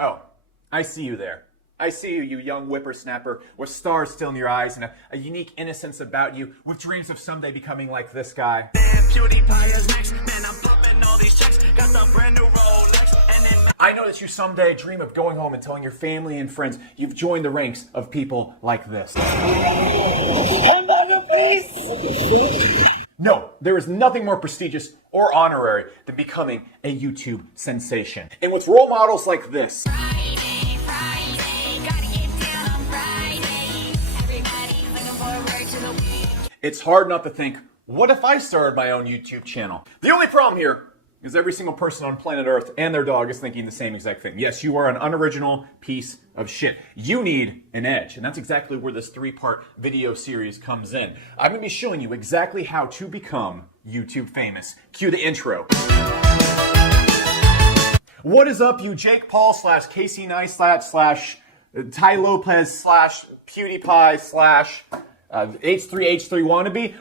Oh, I see you there. I see you, you young whippersnapper, with stars still in your eyes and a unique innocence about you, with dreams of someday becoming like this guy. I know that you someday dream of going home and telling your family and friends you've joined the ranks of people like this. No, there is nothing more prestigious or honorary than becoming a YouTube sensation. And with role models like this, it's hard not to think, what if I started my own YouTube channel? The only problem here is every single person on planet Earth and their dog is thinking the same exact thing. Yes, you are an unoriginal piece of shit. You need an edge, and that's exactly where this 3-part video series comes in. I'm going to be showing you exactly how to become YouTube famous. Cue the intro. What is up, you Jake Paul / Casey Neistat / Ty Lopez / PewDiePie / H3 wannabe.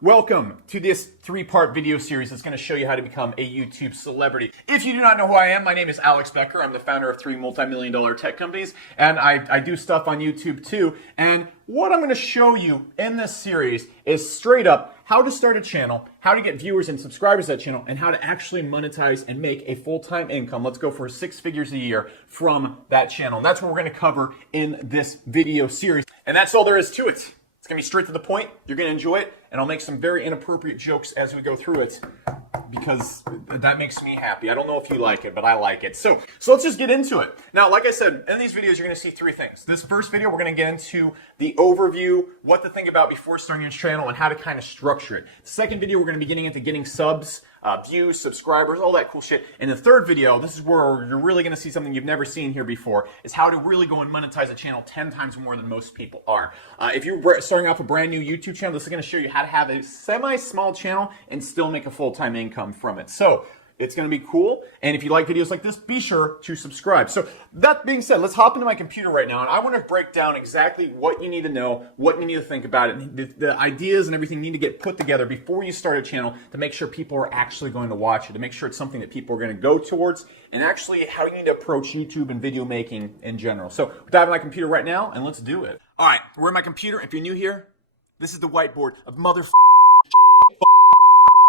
Welcome to this 3-part video series that's going to show you how to become a YouTube celebrity. If you do not know who I am, my name is Alex Becker. I'm the founder of 3 multi-million-dollar tech companies, and I do stuff on YouTube too. And what I'm going to show you in this series is straight up how to start a channel, how to get viewers and subscribers to that channel, and how to actually monetize and make a full-time income. Let's go for 6 figures a year from that channel. And that's what we're going to cover in this video series. And that's all there is to it. It's going to be straight to the point. You're going to enjoy it, and I'll make some very inappropriate jokes as we go through it because that makes me happy. I don't know if you like it, but I like it. So let's just get into it. Now, like I said, in these videos, you're going to see 3 things. This first video, we're going to get into the overview, what to think about before starting your channel, and how to kind of structure it. The second video, we're going to be getting into getting subs, views, subscribers, all that cool shit. And the third video, this is where you're really going to see something you've never seen here before, is how to really go and monetize a channel 10 times more than most people are. If you're starting off a brand new YouTube channel, this is going to show you how to have a semi-small channel and still make a full-time income from it. So it's going to be cool. And if you like videos like this, be sure to subscribe. So that being said, let's hop into my computer right now. And I want to break down exactly what you need to know, what you need to think about it, the ideas and everything you need to get put together before you start a channel to make sure people are actually going to watch it, to make sure it's something that people are going to go towards, and actually how you need to approach YouTube and video making in general. So we're diving my computer right now, and let's do it. All right, we're in my computer. If you're new here, this is the whiteboard of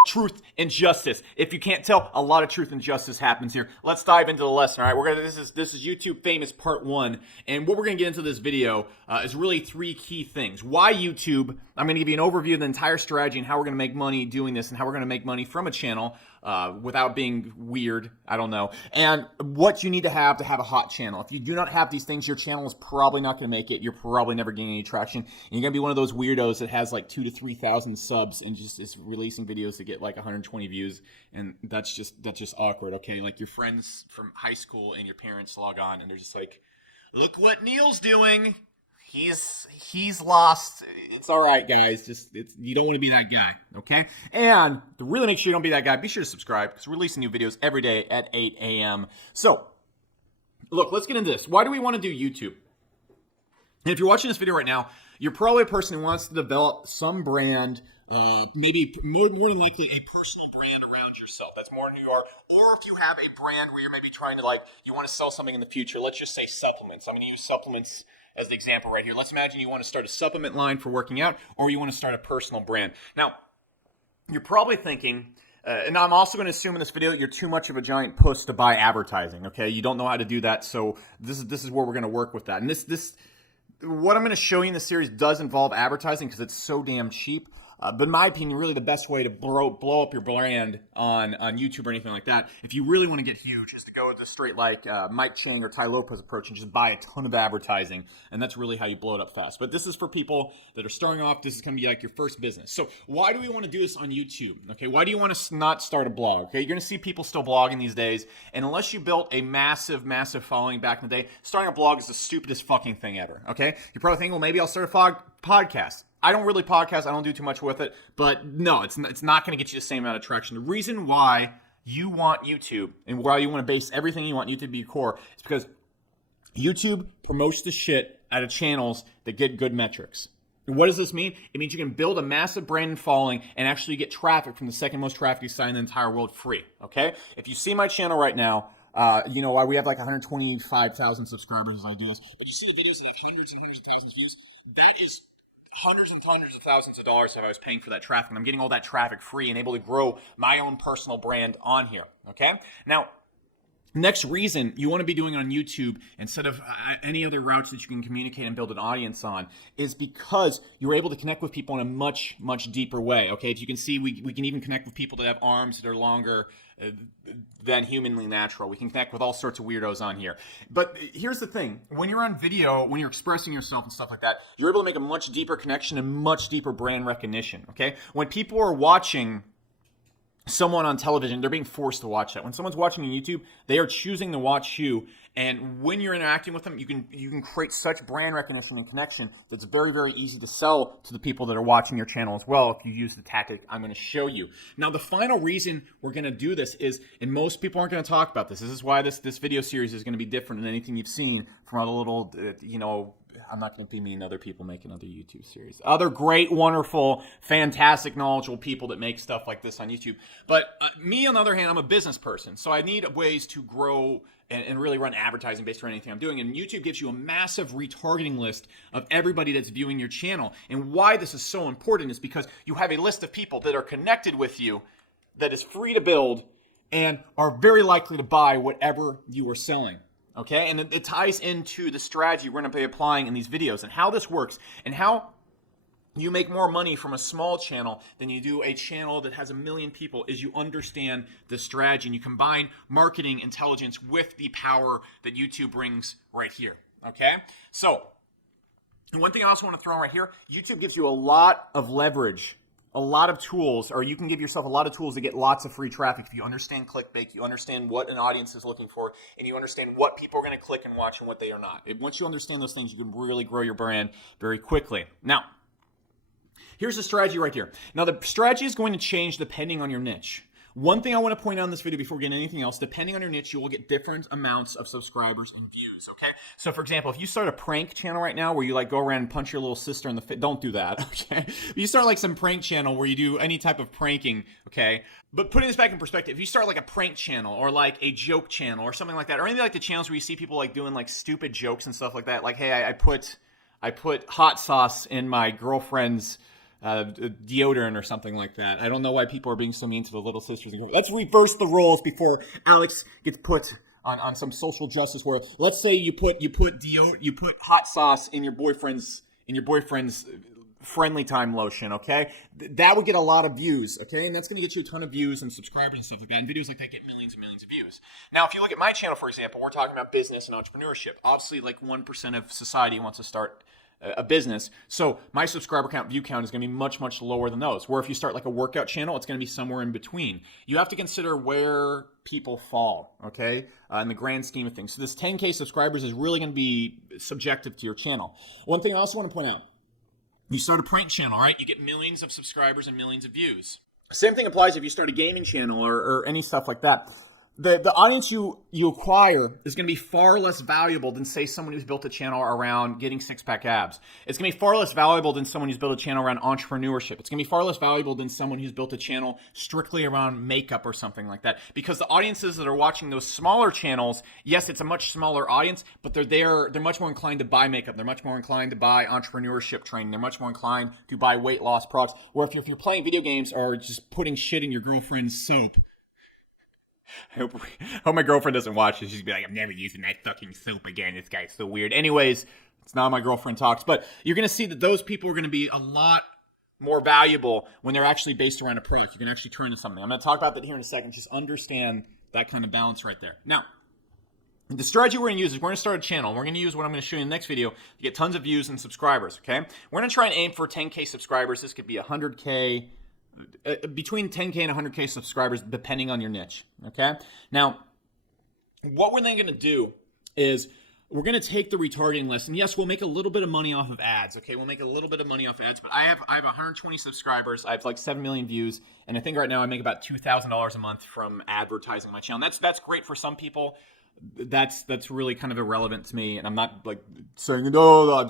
truth and justice. If you can't tell, a lot of truth and justice happens here. Let's dive into the lesson. All right, this is YouTube Famous Part 1, and what we're going to get into this video is really 3 key things. Why YouTube? I'm going to give you an overview of the entire strategy and how we're going to make money doing this, and how we're going to make money from a channel without being weird. I don't know. And what you need to have a hot channel. If you do not have these things, your channel is probably not going to make it. You're probably never getting any traction. And you're going to be one of those weirdos that has like 2,000 to 3,000 subs and just is releasing videos that get like 120 views. And that's just awkward, okay? Like your friends from high school and your parents log on and they're just like, look what Neil's doing. He's lost. It's all right, guys. You don't want to be that guy, okay? And to really make sure you don't be that guy, be sure to subscribe because we're releasing new videos every day at 8 a.m. So, look, let's get into this. Why do we want to do YouTube? And if you're watching this video right now, you're probably a person who wants to develop some brand, maybe more than likely a personal brand around yourself. That's more than you are. Or if you have a brand where you're maybe trying to you want to sell something in the future. Let's just say supplements. I'm going to use supplements as the example right here. Let's imagine you want to start a supplement line for working out, or you want to start a personal brand. Now, you're probably thinking, and I'm also going to assume in this video that you're too much of a giant puss to buy advertising, okay? You don't know how to do that, so this is where we're going to work with that. And what I'm going to show you in this series does involve advertising because it's so damn cheap. But in my opinion, really the best way to blow up your brand on YouTube or anything like that, if you really want to get huge, is to go the straight like Mike Chang or Ty Lopez approach and just buy a ton of advertising. And that's really how you blow it up fast. But this is for people that are starting off. This is going to be like your first business. So why do we want to do this on YouTube? Okay, why do you want to not start a blog? Okay, you're going to see people still blogging these days. And unless you built a massive following back in the day, starting a blog is the stupidest fucking thing ever. Okay, you're probably thinking, well, maybe I'll start a podcast. I don't really podcast. I don't do too much with it. But no, it's not going to get you the same amount of traction. The reason why you want YouTube and why you want to base everything you want YouTube to be core is because YouTube promotes the shit out of channels that get good metrics. And what does this mean? It means you can build a massive brand and following and actually get traffic from the second most traffic site in the entire world free. Okay? If you see my channel right now, You know why we have like 125,000 subscribers as ideas, but you see the videos that have hundreds and hundreds of thousands of views. That is hundreds and hundreds of thousands of dollars if I was paying for that traffic. And I'm getting all that traffic free and able to grow my own personal brand on here. Okay. Now, next reason you want to be doing it on YouTube instead of any other routes that you can communicate and build an audience on is because you're able to connect with people in a much, much deeper way. Okay, as you can see, we can even connect with people that have arms that are longer than humanly natural. We can connect with all sorts of weirdos on here. But here's the thing. When you're on video, when you're expressing yourself and stuff like that, you're able to make a much deeper connection and much deeper brand recognition. Okay, when people are watching someone on television, they're being forced to watch that. When someone's watching on YouTube, they are choosing to watch you. And when you're interacting with them, you can create such brand recognition and connection that's very, very easy to sell to the people that are watching your channel as well if you use the tactic I'm going to show you. Now, the final reason we're going to do this is, and most people aren't going to talk about this. This is why this video series is going to be different than anything you've seen from other little, I'm not going to be mean other people making other YouTube series. Other great, wonderful, fantastic, knowledgeable people that make stuff like this on YouTube. But me, on the other hand, I'm a business person. So I need ways to grow and really run advertising based on anything I'm doing. And YouTube gives you a massive retargeting list of everybody that's viewing your channel. And why this is so important is because you have a list of people that are connected with you that is free to build and are very likely to buy whatever you are selling. Okay, and it ties into the strategy we're going to be applying in these videos and how this works and how you make more money from a small channel than you do a channel that has 1 million people is you understand the strategy and you combine marketing intelligence with the power that YouTube brings right here. Okay, so one thing I also want to throw in right here, YouTube gives you a lot of leverage, a lot of tools, or you can give yourself a lot of tools to get lots of free traffic if you understand clickbait, you understand what an audience is looking for, and you understand what people are going to click and watch and what they are not. Once you understand those things, you can really grow your brand very quickly. Now, here's the strategy right here. Now, the strategy is going to change depending on your niche. One thing I want to point out in this video before we get into anything else, depending on your niche, you will get different amounts of subscribers and views, okay? So, for example, if you start a prank channel right now where you like go around and punch your little sister in the face, don't do that, okay? If you start like some prank channel where you do any type of pranking, okay? But putting this back in perspective, if you start like a prank channel or like a joke channel or something like that, or any like the channels where you see people like doing like stupid jokes and stuff like that, like, hey, I put hot sauce in my girlfriend's deodorant or something like that. I don't know why people are being so mean to the little sisters. Let's reverse the roles before Alex gets put on some social justice where, let's say you put hot sauce in your boyfriend's friendly time lotion, okay? That would get a lot of views, okay? And that's going to get you a ton of views and subscribers and stuff like that. And videos like that get millions and millions of views. Now, if you look at my channel, for example, we're talking about business and entrepreneurship. Obviously, like 1% of society wants to start a business. So my subscriber count, view count is going to be much, much lower than those. Where if you start like a workout channel, it's going to be somewhere in between. You have to consider where people fall, okay, in the grand scheme of things. So this 10K subscribers is really going to be subjective to your channel. One thing I also want to point out, you start a prank channel, right? You get millions of subscribers and millions of views. Same thing applies if you start a gaming channel or any stuff like that. The audience you acquire is going to be far less valuable than, say, someone who's built a channel around getting six-pack abs. It's going to be far less valuable than someone who's built a channel around entrepreneurship. It's going to be far less valuable than someone who's built a channel strictly around makeup or something like that. Because the audiences that are watching those smaller channels, yes, it's a much smaller audience, but they're much more inclined to buy makeup. They're much more inclined to buy entrepreneurship training. They're much more inclined to buy weight loss products. Where if you're playing video games or just putting shit in your girlfriend's soap, I hope my girlfriend doesn't watch this. She's gonna be like, I'm never using that fucking soap again. This guy's so weird. Anyways, it's not how my girlfriend talks. But you're going to see that those people are going to be a lot more valuable when they're actually based around a product. You can actually turn into something. I'm going to talk about that here in a second. Just understand that kind of balance right there. Now, the strategy we're going to use is we're going to start a channel. We're going to use what I'm going to show you in the next video to get tons of views and subscribers, okay? We're going to try and aim for 10K subscribers. This could be 100K. Between 10K and 100K subscribers, depending on your niche, okay? Now, what we're then going to do is we're going to take the retargeting list, and yes, we'll make a little bit of money off of ads, okay? We'll make a little bit of money off ads, but I have 120 subscribers. I have like 7 million views, and I think right now I make about $2,000 a month from advertising my channel. That's great for some people. That's really kind of irrelevant to me, and I'm not like saying no.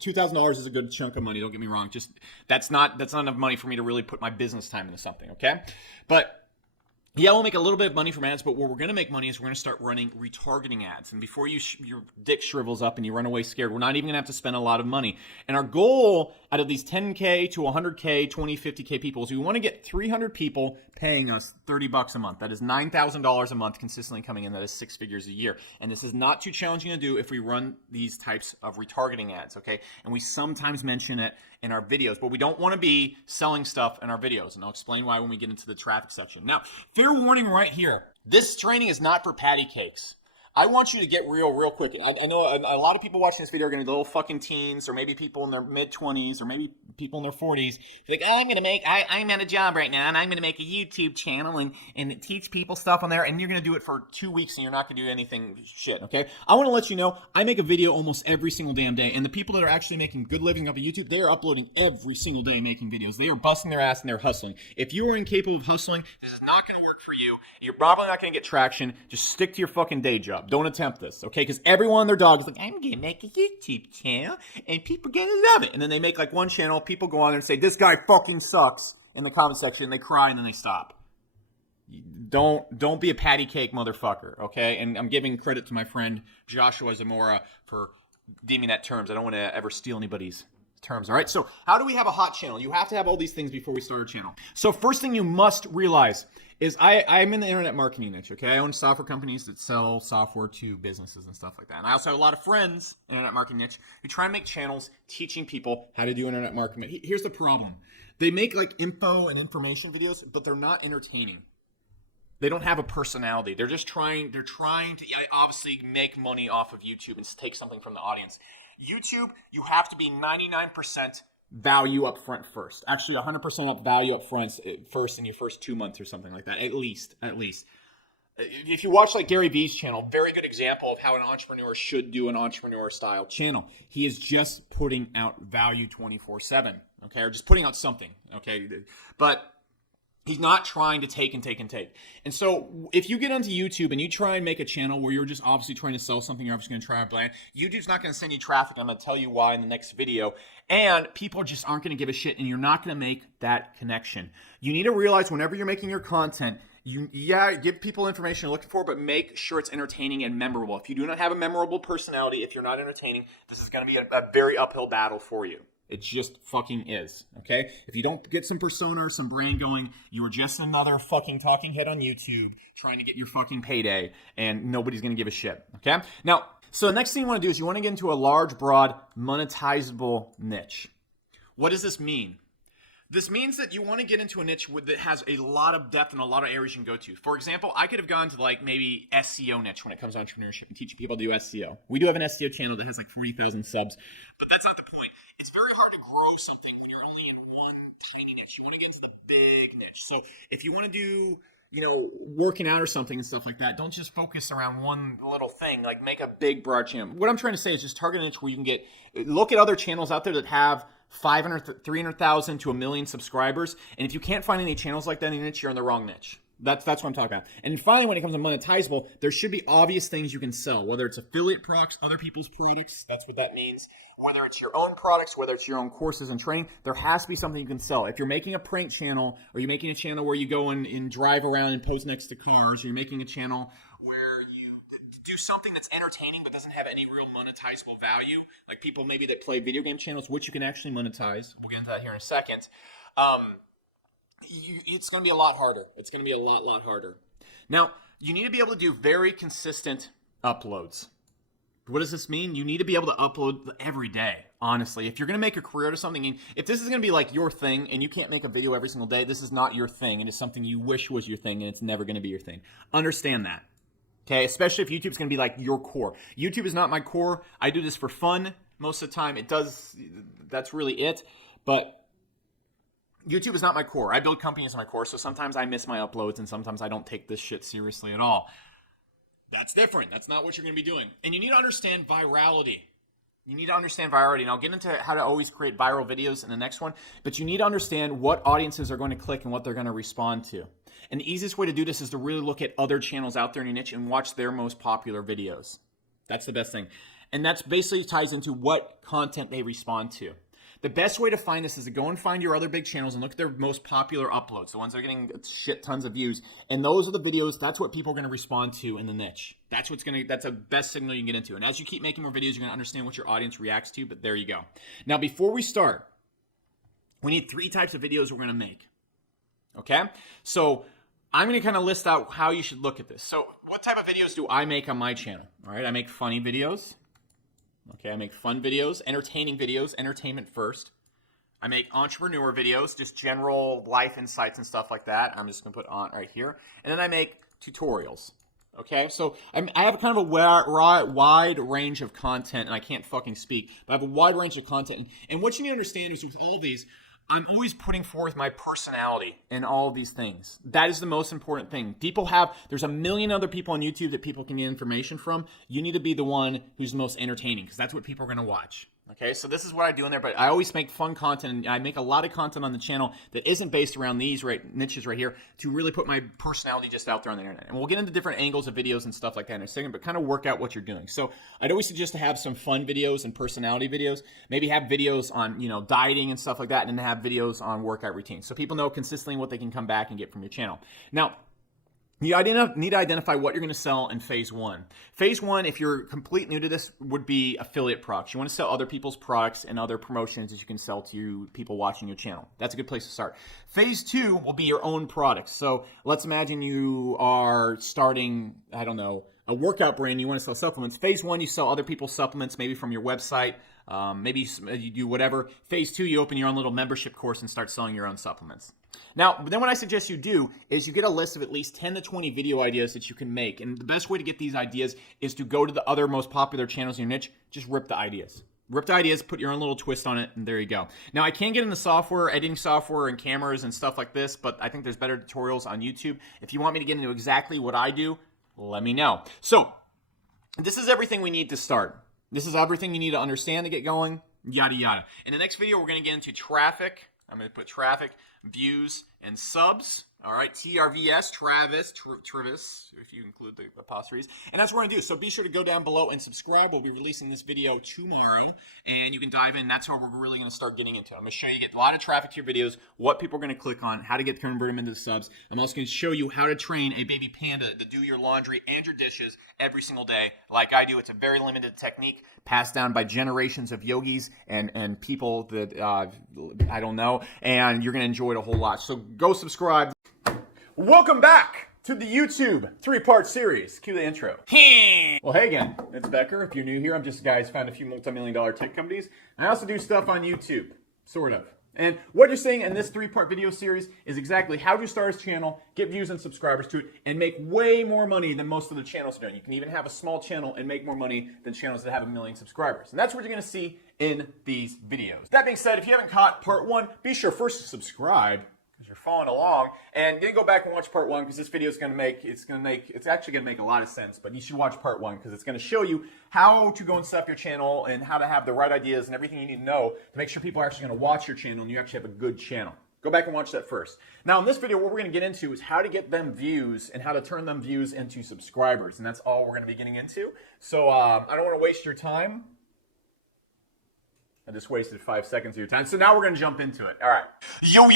$2,000 is a good chunk of money. Don't get me wrong. Just that's not enough money for me to really put my business time into something. Okay, but Yeah, we'll make a little bit of money from ads, but where we're going to make money is we're going to start running retargeting ads. And before your dick shrivels up and you run away scared, we're not even going to have to spend a lot of money. And our goal out of these 10K to 100K, 20, 50K people is we want to get 300 people paying us $30 a month. That is $9,000 a month consistently coming in. That is 6 figures a year. And this is not too challenging to do if we run these types of retargeting ads, okay? And we sometimes mention it in our videos, but we don't want to be selling stuff in our videos. And I'll explain why when we get into the traffic section. Now, fair warning right here. This training is not for patty cakes. I want you to get real quick. I know a lot of people watching this video are going to be little fucking teens, or maybe people in their mid-20s, or maybe people in their 40s. They're like, oh, I'm at a job right now, and I'm going to make a YouTube channel and teach people stuff on there, and you're going to do it for 2 weeks, and you're not going to do anything shit, okay? I want to let you know, I make a video almost every single damn day, and the people that are actually making good living off of YouTube, they are uploading every single day making videos. They are busting their ass, and they're hustling. If you are incapable of hustling, this is not going to work for you. You're probably not going to get traction. Just stick to your fucking day job. Don't attempt this, okay? Because everyone and their dog is like, I'm gonna make a YouTube channel and people are gonna love it. And then they make like one channel, people go on there and say, this guy fucking sucks in the comment section, and they cry and then they stop. Don't be a patty cake motherfucker, okay? And I'm giving credit to my friend Joshua Zamora for deeming that terms. I don't want to ever steal anybody's terms, all right? So how do we have a hot channel? You have to have all these things before we start a channel. So first thing you must realize is I'm in the internet marketing niche, okay? I own software companies that sell software to businesses and stuff like that. And I also have a lot of friends in the internet marketing niche who try and make channels teaching people how to do internet marketing. Here's the problem. They make like info and information videos, but they're not entertaining. They don't have a personality. They're trying to obviously make money off of YouTube and take something from the audience. YouTube, you have to be 99% value up front first. Actually, 100% up value up front first in your first 2 months or something like that. At least. If you watch like Gary Vee's channel, very good example of how an entrepreneur should do an entrepreneur style channel. He is just putting out value 24/7, okay? Or just putting out something, okay? But he's not trying to take and take and take. And so if you get onto YouTube and you try and make a channel where you're just obviously trying to sell something, you're obviously going to try a brand, YouTube's not going to send you traffic. I'm going to tell you why in the next video. And people just aren't going to give a shit, and you're not going to make that connection. You need to realize whenever you're making your content, give people information you're looking for, but make sure it's entertaining and memorable. If you do not have a memorable personality, if you're not entertaining, this is going to be a very uphill battle for you. It just fucking is, okay? If you don't get some persona or some brand going, you are just another fucking talking head on YouTube trying to get your fucking payday, and nobody's going to give a shit, okay? Now, so the next thing you want to do is you want to get into a large, broad, monetizable niche. What does this mean? This means that you want to get into a niche that has a lot of depth and a lot of areas you can go to. For example, I could have gone to like maybe SEO niche when it comes to entrepreneurship and teaching people to do SEO. We do have an SEO channel that has like 40,000 subs, but that's not the point. It's very hard to grow something when you're only in one tiny niche. You want to get into the big niche. So if you want to do, working out or something and stuff like that, don't just focus around one little thing. Like make a big broad channel. What I'm trying to say is just target a niche where you can look at other channels out there that have 500, 300,000 to 1 million subscribers. And if you can't find any channels like that in a niche, you're in the wrong niche. That's what I'm talking about. And finally, when it comes to monetizable, there should be obvious things you can sell, whether it's affiliate products, other people's products. That's what that means. Whether it's your own products, whether it's your own courses and training, there has to be something you can sell. If you're making a prank channel, or you're making a channel where you go and drive around and pose next to cars, or you're making a channel where you do something that's entertaining but doesn't have any real monetizable value, like people maybe that play video game channels, which you can actually monetize. We'll get into that here in a second. It's going to be a lot harder. It's going to be a lot harder. Now, you need to be able to do very consistent uploads. What does this mean? You need to be able to upload every day, honestly. If you're going to make a career out of something, and if this is going to be like your thing and you can't make a video every single day, this is not your thing. It is something you wish was your thing, and it's never going to be your thing. Understand that, okay? Especially if YouTube's going to be like your core. YouTube is not my core. I do this for fun most of the time. That's really it. But YouTube is not my core. I build companies in my core, so sometimes I miss my uploads, and sometimes I don't take this shit seriously at all. That's different. That's not what you're going to be doing. And you need to understand virality. And I'll get into how to always create viral videos in the next one. But you need to understand what audiences are going to click and what they're going to respond to. And the easiest way to do this is to really look at other channels out there in your niche and watch their most popular videos. That's the best thing. And that's basically ties into what content they respond to. The best way to find this is to go and find your other big channels and look at their most popular uploads, the ones that are getting shit tons of views. And those are the videos, that's what people are going to respond to in the niche. That's the best signal you can get into. And as you keep making more videos, you're going to understand what your audience reacts to, but there you go. Now, before we start, we need 3 types of videos we're going to make. Okay? So I'm going to kind of list out how you should look at this. So what type of videos do I make on my channel? All right, I make funny videos. Okay, I make fun videos, entertaining videos, entertainment first. I make entrepreneur videos, just general life insights and stuff like that. I'm just going to put on right here. And then I make tutorials. Okay, so I have kind of a wide range of content, and I can't fucking speak, but I have a wide range of content. And what you need to understand is with all of these, I'm always putting forth my personality in all of these things. That is the most important thing. There's a million other people on YouTube that people can get information from. You need to be the one who's the most entertaining, because that's what people are going to watch. Okay, so this is what I do in there, but I always make fun content, and I make a lot of content on the channel that isn't based around these niches right here to really put my personality just out there on the internet. And we'll get into different angles of videos and stuff like that in a second, but kind of work out what you're doing. So I'd always suggest to have some fun videos and personality videos. Maybe have videos on, dieting and stuff like that, and then have videos on workout routines. So people know consistently what they can come back and get from your channel. Now, you need to identify what you're going to sell in phase 1. Phase 1, if you're complete new to this, would be affiliate products. You want to sell other people's products and other promotions that you can sell to people watching your channel. That's a good place to start. Phase 2 will be your own products. So let's imagine you are starting, I don't know, a workout brand. You want to sell supplements. Phase 1, you sell other people's supplements, maybe from your website. Maybe you do whatever. Phase 2, you open your own little membership course and start selling your own supplements. Now, then what I suggest you do is you get a list of at least 10 to 20 video ideas that you can make. And the best way to get these ideas is to go to the other most popular channels in your niche. Just rip the ideas. Rip the ideas, put your own little twist on it, and there you go. Now, I can get into software, editing software, and cameras and stuff like this, but I think there's better tutorials on YouTube. If you want me to get into exactly what I do, let me know. So, this is everything we need to start. This is everything you need to understand to get going, yada, yada. In the next video, we're going to get into traffic. I'm going to put traffic, views, and subs. All right, TRVS, Travis, if you include the apostrophes. And that's what we're going to do. So be sure to go down below and subscribe. We'll be releasing this video tomorrow, and you can dive in. That's where we're really going to start getting into it. I'm going to show you get a lot of traffic to your videos, what people are going to click on, how to convert them into the subs. I'm also going to show you how to train a baby panda to do your laundry and your dishes every single day like I do. It's a very limited technique passed down by generations of yogis and people that I don't know, and you're going to enjoy it a whole lot. So go subscribe. Welcome back to the YouTube 3-part series. Cue the intro. Well, hey again, it's Becker. If you're new here, I'm just a guy who's found a few multi-million-dollar tech companies. I also do stuff on YouTube, sort of. And what you're seeing in this 3-part video series is exactly how to start his channel, get views and subscribers to it, and make way more money than most of the channels are doing. You can even have a small channel and make more money than channels that have 1 million subscribers. And that's what you're going to see in these videos. That being said, if you haven't caught part 1, be sure first to subscribe, because you're following along, and then go back and watch part 1, because this video is it's actually going to make a lot of sense, but you should watch part 1 because it's going to show you how to go and set up your channel and how to have the right ideas and everything you need to know to make sure people are actually going to watch your channel and you actually have a good channel. Go back and watch that first. Now, in this video, what we're going to get into is how to get them views and how to turn them views into subscribers, and that's all we're going to be getting into. So I don't want to waste your time. I just wasted 5 seconds of your time. So now we're going to jump into it. All right. Yo,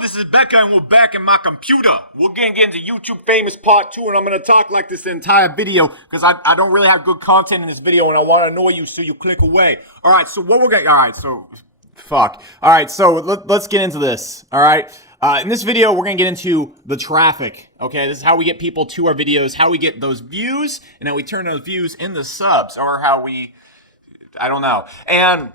this is Becca, and we're back in my computer. We're going to get into YouTube Famous Part 2, and I'm going to talk like this entire video because I don't really have good content in this video, and I want to annoy you, so you click away. All right, so what we're going to... All right, so... Fuck. All right, so let's get into this. All right. In this video, we're going to get into the traffic. Okay, this is how we get people to our videos, how we get those views, and how we turn those views into subs, or how we... I don't know. And...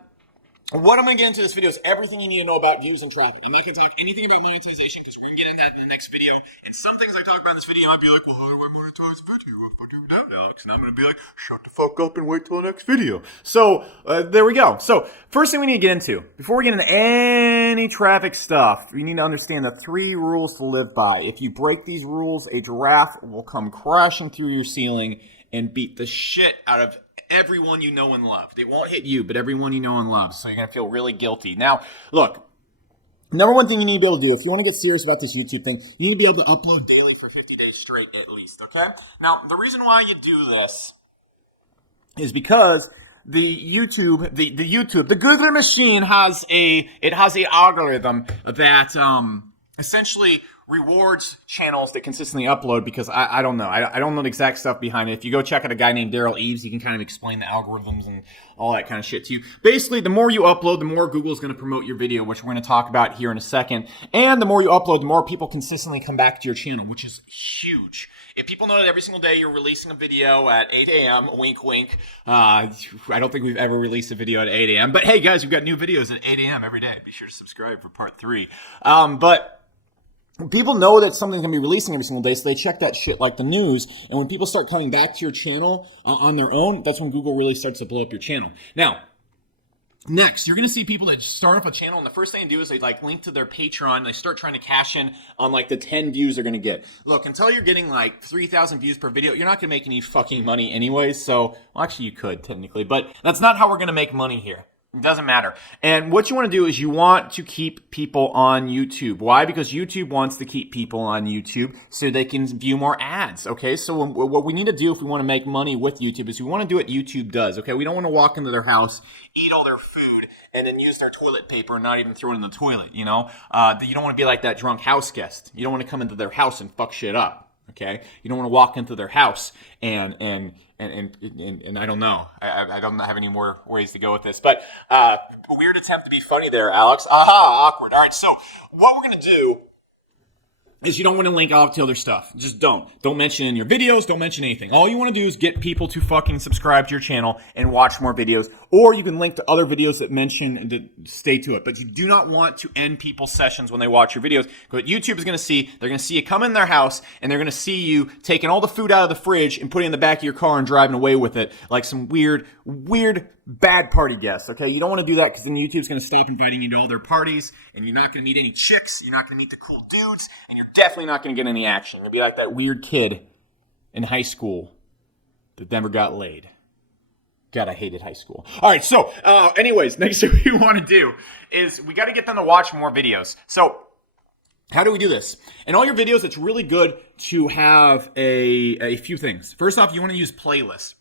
what I'm going to get into this video is everything you need to know about views and traffic. I'm not going to talk anything about monetization because we're going to get into that in the next video. And some things I talk about in this video, I'd be like, well, how do I monetize a video if I do that, Alex? And I'm going to be like, shut the fuck up and wait till the next video. So, there we go. So, first thing we need to get into, before we get into any traffic stuff, you need to understand the 3 rules to live by. If you break these rules, a giraffe will come crashing through your ceiling and beat the shit out of everyone you know and love. They won't hit you, but everyone you know and love. So you're going to feel really guilty. Now, look, number one thing you need to be able to do, if you want to get serious about this YouTube thing, you need to be able to upload daily for 50 days straight at least, okay? Now, the reason why you do this is because the Google machine has a algorithm that essentially rewards channels that consistently upload, because I don't know. I don't know the exact stuff behind it. If you go check out a guy named Daryl Eves, he can kind of explain the algorithms and all that kind of shit to you. Basically, the more you upload, the more Google's going to promote your video, which we're going to talk about here in a second. And the more you upload, the more people consistently come back to your channel, which is huge. If people know that every single day you're releasing a video at 8 a.m., wink, wink. I don't think we've ever released a video at 8 a.m. But hey, guys, we've got new videos at 8 a.m. every day. Be sure to subscribe for part 3. But people know that something's going to be releasing every single day, so they check that shit like the news. And when people start coming back to your channel on their own, that's when Google really starts to blow up your channel. Now, next, you're going to see people that start up a channel, and the first thing they do is they like link to their Patreon. They start trying to cash in on like the 10 views they're going to get. Look, until you're getting like 3,000 views per video, you're not going to make any fucking money anyways. So, well, actually you could technically, but that's not how we're going to make money here. It doesn't matter. And what you want to do is you want to keep people on YouTube. Why? Because YouTube wants to keep people on YouTube so they can view more ads, okay? So what we need to do if we want to make money with YouTube is we want to do what YouTube does, okay? We don't want to walk into their house, eat all their food, and then use their toilet paper and not even throw it in the toilet, you know? You don't want to be like that drunk house guest. You don't want to come into their house and fuck shit up, okay? You don't want to walk into their house and I don't know. I don't have any more ways to go with this. But weird attempt to be funny there, Alex. Aha, awkward. All right, so what we're going to do is you don't want to link off to other stuff. Just don't. Don't mention in your videos. Don't mention anything. All you want to do is get people to fucking subscribe to your channel and watch more videos. Or you can link to other videos that mention and to stay to it. But you do not want to end people's sessions when they watch your videos. What YouTube is going to see, they're going to see you come in their house, and they're going to see you taking all the food out of the fridge and putting it in the back of your car and driving away with it like some weird bad party guest, okay? You don't want to do that, because then YouTube's going to stop inviting you to all their parties, and you're not going to meet any chicks, you're not going to meet the cool dudes, and you're definitely not going to get any action. You'll be like that weird kid in high school that never got laid. God, I hated high school. All right, so anyways, next thing we want to do is we got to get them to watch more videos. So how do we do this? In all your videos, it's really good to have a few things. First off, you want to use playlists.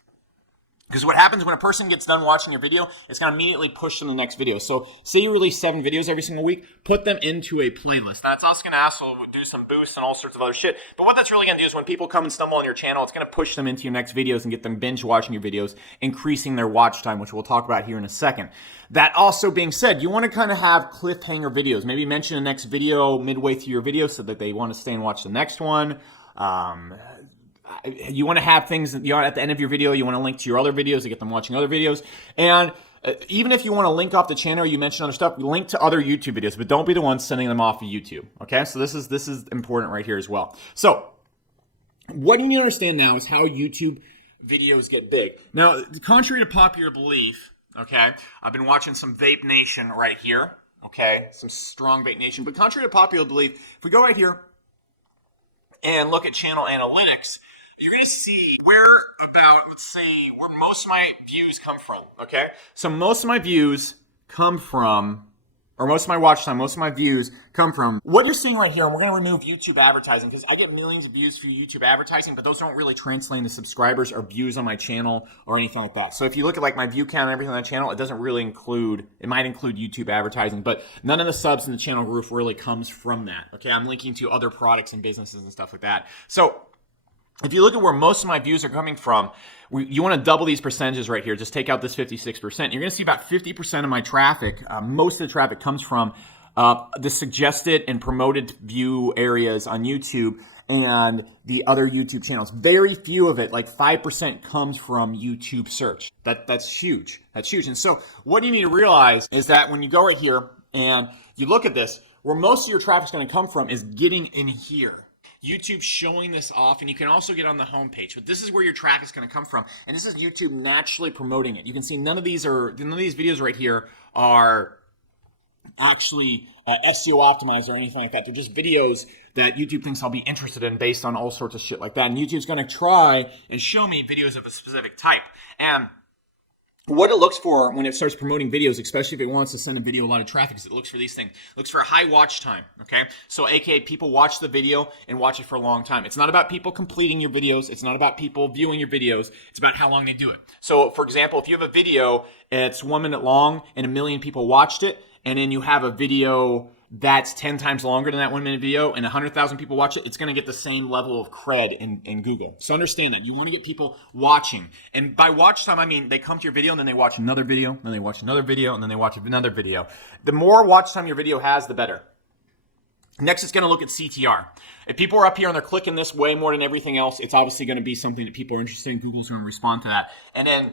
Because what happens when a person gets done watching your video, it's going to immediately push them to the next video. So say you release 7 videos every single week, put them into a playlist. That's also going to also do some boosts and all sorts of other shit. But what that's really going to do is when people come and stumble on your channel, it's going to push them into your next videos and get them binge watching your videos, increasing their watch time, which we'll talk about here in a second. That also being said, you want to kind of have cliffhanger videos. Maybe mention the next video midway through your video so that they want to stay and watch the next one. You want to have things, you know, at the end of your video, you want to link to your other videos to get them watching other videos. And even if you want to link off the channel or you mention other stuff, link to other YouTube videos, but don't be the one sending them off of YouTube. Okay, so this is important right here as well. So what you need to understand now is how YouTube videos get big. Now, contrary to popular belief, okay, I've been watching some Vape Nation right here, okay, some strong Vape Nation, but contrary to popular belief, if we go right here and look at channel analytics, you're going to see let's say, where most of my views come from, okay? So most of my views come from, or most of my watch time, most of my views come from what you're seeing right here, and we're going to remove YouTube advertising, because I get millions of views for YouTube advertising, but those don't really translate into subscribers or views on my channel or anything like that. So if you look at like my view count and everything on the channel, it doesn't really include, it might include YouTube advertising, but none of the subs in the channel group really comes from that, okay? I'm linking to other products and businesses and stuff like that. So if you look at where most of my views are coming from, you want to double these percentages right here. Just take out this 56%. You're going to see about 50% of my traffic, most of the traffic comes from the suggested and promoted view areas on YouTube and the other YouTube channels. Very few of it, like 5%, comes from YouTube search. That's huge. That's huge. And so what you need to realize is that when you go right here and you look at this, where most of your traffic is going to come from is getting in here. YouTube showing this off, and you can also get on the home page. But this is where your traffic is going to come from, and this is YouTube naturally promoting it. You can see none of these videos right here are actually SEO optimized or anything like that. They're just videos that YouTube thinks I'll be interested in based on all sorts of shit like that. And YouTube's going to try and show me videos of a specific type. And what it looks for when it starts promoting videos, especially if it wants to send a video a lot of traffic, is it looks for these things. It looks for a high watch time, okay? So aka people watch the video and watch it for a long time. It's not about people completing your videos. It's not about people viewing your videos. It's about how long they do it. So for example, if you have a video, it's 1 minute long and 1 million people watched it, and then you have a video that's 10 times longer than that 1 minute video and 100,000 people watch it, it's going to get the same level of cred in Google. So understand that. You want to get people watching. And by watch time, I mean they come to your video and then they watch another video, then they watch another video, and then they watch another video. The more watch time your video has, the better. Next, it's going to look at CTR. If people are up here and they're clicking this way more than everything else, it's obviously going to be something that people are interested in. Google's going to respond to that. And then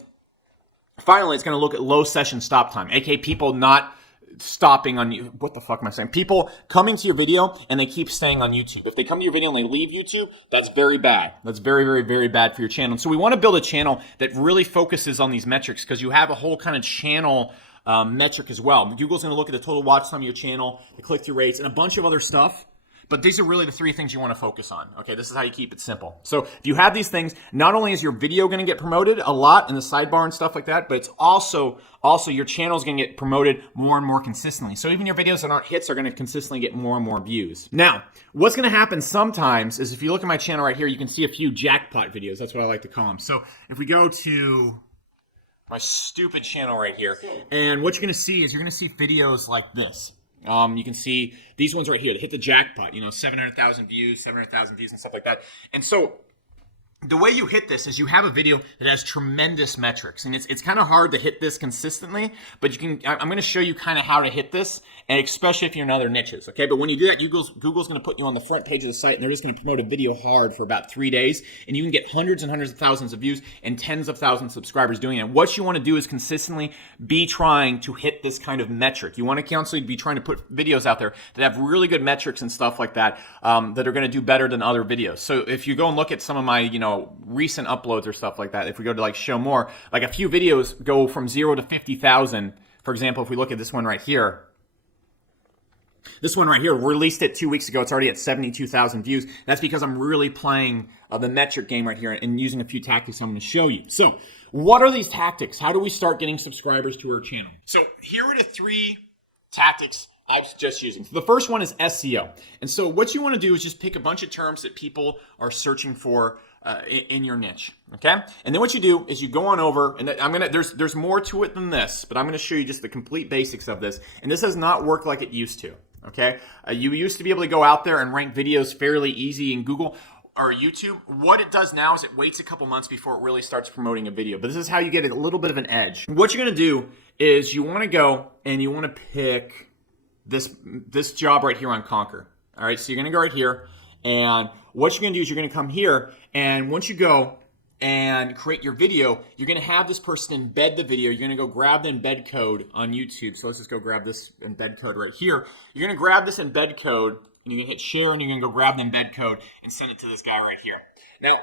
finally, it's going to look at low session stop time, aka people not stopping on you. What the fuck am I saying? People coming to your video and they keep staying on YouTube. If they come to your video and they leave YouTube, that's very bad. That's very, very, very bad for your channel. And so we want to build a channel that really focuses on these metrics, because you have a whole kind of channel metric as well. Google's going to look at the total watch time of your channel, the click-through rates, and a bunch of other stuff. But these are really the 3 things you want to focus on. Okay, this is how you keep it simple. So if you have these things, not only is your video going to get promoted a lot in the sidebar and stuff like that, but it's also your channel is going to get promoted more and more consistently. So even your videos that aren't hits are going to consistently get more and more views. Now, what's going to happen sometimes is if you look at my channel right here, you can see a few jackpot videos. That's what I like to call them. So if we go to my stupid channel right here, and what you're going to see is you're going to see videos like this. You can see these ones right here that hit the jackpot, 700,000 views, 700,000 views and stuff like that. And so the way you hit this is you have a video that has tremendous metrics, and it's kind of hard to hit this consistently, but I'm going to show you kind of how to hit this, and especially if you're in other niches, okay? But when you do that, Google's going to put you on the front page of the site, and they're just going to promote a video hard for about 3 days, and you can get hundreds and hundreds of thousands of views and tens of thousands of subscribers doing it. What you want to do is consistently be trying to hit this kind of metric. You want to constantly be trying to put videos out there that have really good metrics and stuff like that, that are going to do better than other videos. So if you go and look at some of my, recent uploads or stuff like that, if we go to like show more, like a few videos go from 0 to 50,000. For example, if we look at this one right here, released it 2 weeks ago. It's already at 72,000 views. That's because I'm really playing the metric game right here and using a few tactics I'm going to show you. So what are these tactics? How do we start getting subscribers to our channel? So here are the 3 tactics I'm just using. So the first one is SEO. And so what you want to do is just pick a bunch of terms that people are searching for in your niche, okay? And then what you do is you go on over, and there's more to it than this, but I'm gonna show you just the complete basics of this. And this does not work like it used to, okay? You used to be able to go out there and rank videos fairly easy in Google or YouTube. What it does now is it waits a couple months before it really starts promoting a video. But this is how you get a little bit of an edge. What you're gonna do is you wanna go and you wanna pick this job right here on Conquer. All right, so you're gonna go right here, and what you're gonna do is you're gonna come here, and once you go and create your video, you're gonna have this person embed the video. You're gonna go grab the embed code on YouTube. So let's just go grab this embed code right here. You're gonna grab this embed code, and you're gonna hit share, and you're gonna go grab the embed code and send it to this guy right here. Now,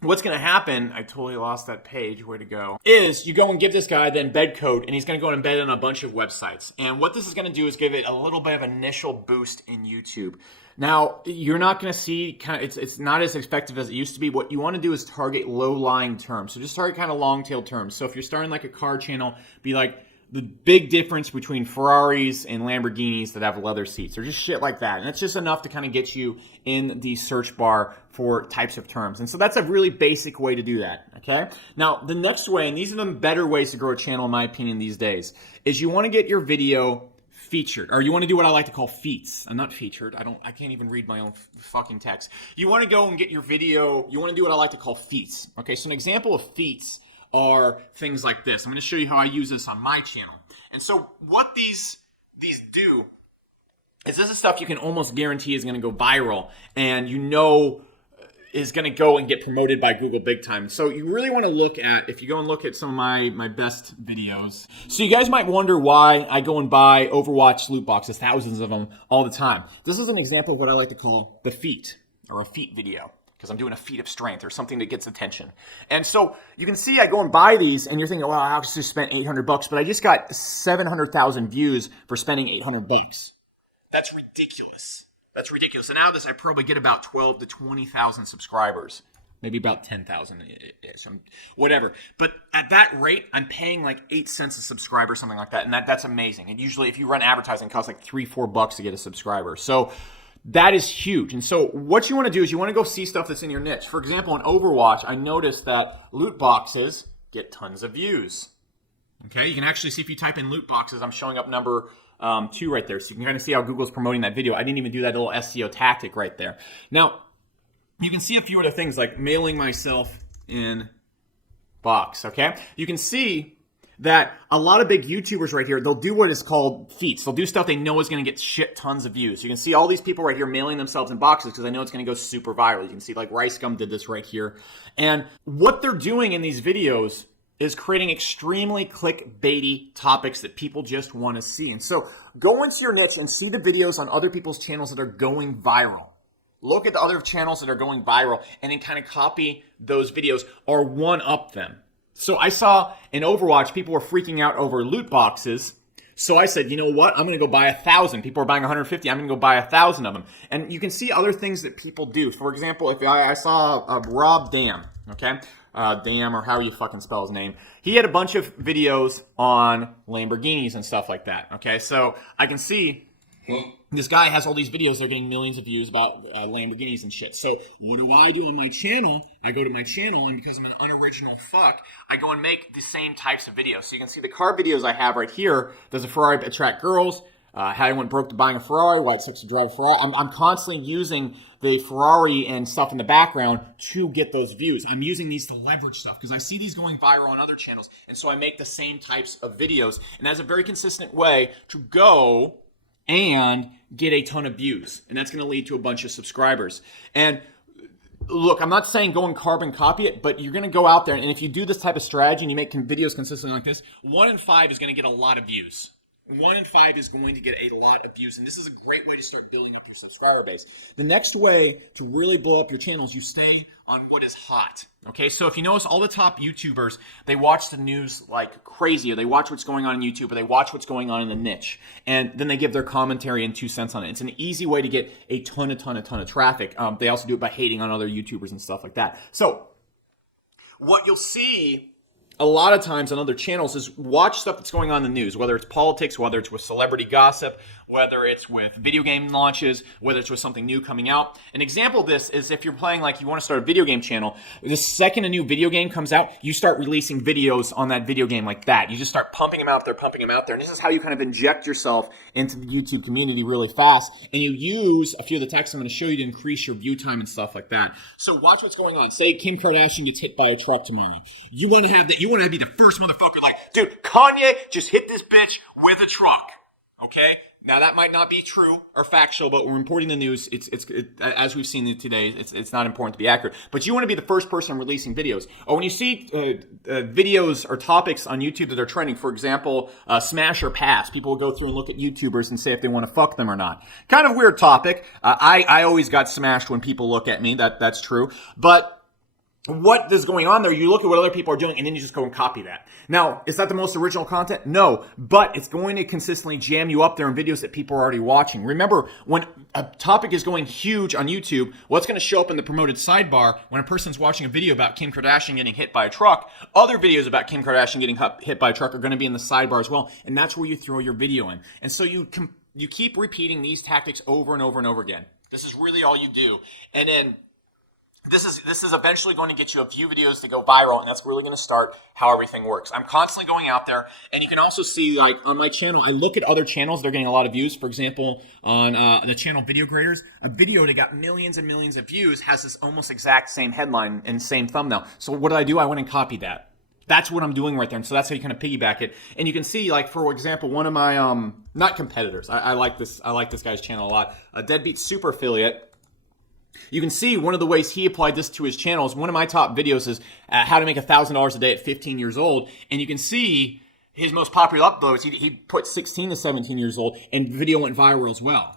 what's going to happen, I totally lost that page, where to go, is you go and give this guy the embed code, and he's going to go and embed it on a bunch of websites. And what this is going to do is give it a little bit of initial boost in YouTube. Now, you're not going to see, it's not as effective as it used to be. What you want to do is target low-lying terms. So just target kind of long-tail terms. So if you're starting like a car channel, be like, the big difference between Ferraris and Lamborghinis that have leather seats, or just shit like that. And it's just enough to kind of get you in the search bar for types of terms. And so that's a really basic way to do that, okay? Now, the next way, and these are the better ways to grow a channel in my opinion these days, is you want to get your video featured, or you want to do what I like to call feats. I'm not featured. I can't even read my own fucking text. You want to go and get your video, you want to do what I like to call feats, okay? So an example of feats are things like this. I'm going to show you how I use this on my channel. And so what these do is this is stuff you can almost guarantee is going to go viral, and is going to go and get promoted by Google big time. So you really want to look at, if you go and look at some of my best videos. So you guys might wonder why I go and buy Overwatch loot boxes, thousands of them all the time. This is an example of what I like to call the feat, or a feat video, because I'm doing a feat of strength or something that gets attention. And so you can see I go and buy these, and you're thinking, well, I just spent $800, but I just got 700,000 views for spending $800. That's ridiculous. That's ridiculous. And out of this, I probably get about 12 to 20,000 subscribers. maybe about 10,000, whatever. But at that rate, I'm paying like 8 cents a subscriber, something like that, and that's amazing. And usually, if you run advertising, it costs like $3-4 to get a subscriber. So that is huge. And so what you want to do is you want to go see stuff that's in your niche. For example, in Overwatch, I noticed that loot boxes get tons of views. Okay, you can actually see if you type in loot boxes, I'm showing up number 2 right there. So you can kind of see how Google's promoting that video. I didn't even do that little SEO tactic right there. Now, you can see a few other things like mailing myself in box, okay? You can see that a lot of big YouTubers right here, they'll do what is called feats. They'll do stuff they know is going to get shit tons of views. You can see all these people right here mailing themselves in boxes because they know it's going to go super viral. You can see like Rice Gum did this right here. And what they're doing in these videos is creating extremely clickbaity topics that people just want to see. And so go into your niche and see the videos on other people's channels that are going viral. Look at the other channels that are going viral and then kind of copy those videos or one-up them. So I saw in Overwatch, people were freaking out over loot boxes. So I said, you know what? I'm going to go buy 1,000. People are buying 150. I'm going to go buy 1,000 of them. And you can see other things that people do. For example, if I saw Rob Dam, okay? Dam, or how you fucking spell his name. He had a bunch of videos on Lamborghinis and stuff like that, okay? So I can see this guy has all these videos. They're getting millions of views about Lamborghinis and shit. So what do I do on my channel? I go to my channel, and because I'm an unoriginal fuck, I go and make the same types of videos. So you can see the car videos I have right here. Does a Ferrari attract girls? How I went broke to buying a Ferrari, why it sucks to drive a Ferrari. I'm constantly using the Ferrari and stuff in the background to get those views. I'm using these to leverage stuff because I see these going viral on other channels. And so I make the same types of videos. And that's a very consistent way to go and get a ton of views. And that's going to lead to a bunch of subscribers. And look, I'm not saying go and carbon copy it, but you're going to go out there. And if you do this type of strategy and you make videos consistently like this, 1 in 5 is going to get a lot of views. 1 in 5 is going to get a lot of views, and this is a great way to start building up your subscriber base. The next way to really blow up your channel is you stay on what is hot. Okay, so if you notice, all the top YouTubers, they watch the news like crazy, or they watch what's going on in YouTube, or they watch what's going on in the niche, and then they give their commentary and 2 cents on it. It's an easy way to get a ton of traffic. They also do it by hating on other YouTubers and stuff like that. So what you'll see a lot of times on other channels is watch stuff that's going on in the news, whether it's politics, whether it's with celebrity gossip, whether it's with video game launches, whether it's with something new coming out. An example of this is if you're playing, like you want to start a video game channel, the second a new video game comes out, you start releasing videos on that video game like that. You just start pumping them out there. And this is how you kind of inject yourself into the YouTube community really fast. And you use a few of the texts I'm going to show you to increase your view time and stuff like that. So watch what's going on. Say Kim Kardashian gets hit by a truck tomorrow. You want to have that. You want to be the first motherfucker like, dude, Kanye just hit this bitch with a truck. Okay? Now, that might not be true or factual, but we're reporting the news. As we've seen it today, it's not important to be accurate. But you want to be the first person releasing videos. Or when you see videos or topics on YouTube that are trending, for example, smash or pass, people will go through and look at YouTubers and say if they want to fuck them or not. Kind of weird topic. I always got smashed when people look at me. That's true. But what is going on there, you look at what other people are doing, and then you just go and copy that. Now, is that the most original content? No, but it's going to consistently jam you up there in videos that people are already watching. Remember, when a topic is going huge on YouTube, what's going to show up in the promoted sidebar when a person's watching a video about Kim Kardashian getting hit by a truck, other videos about Kim Kardashian getting hit by a truck are going to be in the sidebar as well, and that's where you throw your video in. And so you keep repeating these tactics over and over and over again. This is really all you do. And then This is eventually going to get you a few videos to go viral, and that's really going to start how everything works. I'm constantly going out there, and you can also see, like, on my channel, I look at other channels that are getting a lot of views. For example, on the channel Video Graders, a video that got millions and millions of views has this almost exact same headline and same thumbnail. So what did I do? I went and copied that. That's what I'm doing right there, and so that's how you kind of piggyback it. And you can see, like, for example, one of my, not competitors, I like this guy's channel a lot, a Deadbeat Super Affiliate. You can see one of the ways he applied this to his channel is one of my top videos is how to make $1,000 a day at 15 years old. And you can see his most popular uploads, he put 16 to 17 years old, and the video went viral as well.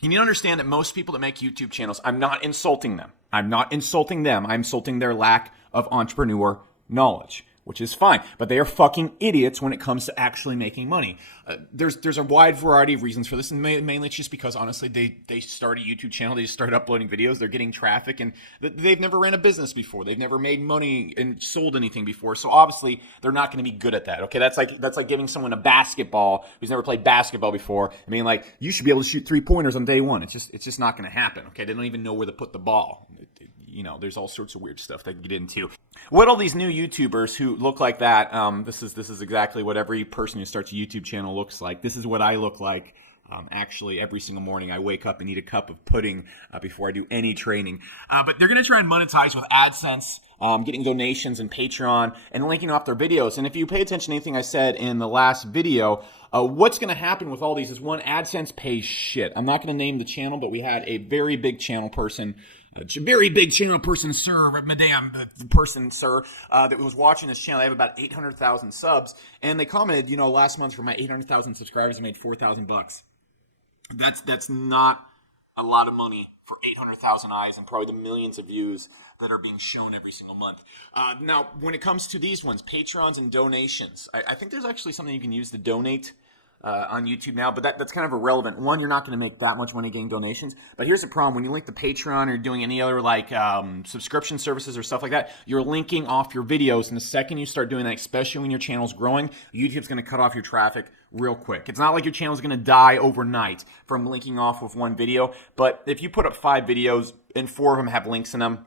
You need to understand that most people that make YouTube channels, I'm not insulting them. I'm not insulting them. I'm insulting their lack of entrepreneur knowledge, which is fine. But they are fucking idiots when it comes to actually making money. There's a wide variety of reasons for this, and mainly it's just because, honestly, they start a YouTube channel, they just started uploading videos, they're getting traffic, and they've never ran a business before. They've never made money and sold anything before, so obviously they're not going to be good at that. Okay, that's like giving someone a basketball who's never played basketball before. I mean, like, you should be able to shoot 3-pointers on day one. It's just not going to happen. Okay, they don't even know where to put the ball. You know, there's all sorts of weird stuff they can get into. What all these new YouTubers who look like that, this is exactly what every person who starts a YouTube channel looks like. This is what I look like. Actually, every single morning I wake up and eat a cup of pudding before I do any training. But they're going to try and monetize with AdSense, getting donations and Patreon, and linking off their videos. And if you pay attention to anything I said in the last video, what's going to happen with all these is, one, AdSense pays shit. I'm not going to name the channel, but we had a very big channel person, sir, madame, the person, sir, that was watching this channel. They have about 800,000 subs, and they commented, you know, last month for my 800,000 subscribers, I made $4,000. That's not a lot of money for 800,000 eyes and probably the millions of views that are being shown every single month. Now, when it comes to these ones, Patrons and donations, I think there's actually something you can use to donate on YouTube now, but that's kind of irrelevant. One, you're not going to make that much money getting donations, but here's the problem. When you link the Patreon or doing any other like subscription services or stuff like that, you're linking off your videos, and the second you start doing that, especially when your channel's growing, YouTube's going to cut off your traffic real quick. It's not like your channel's going to die overnight from linking off with one video, but if you put up 5 videos and 4 of them have links in them,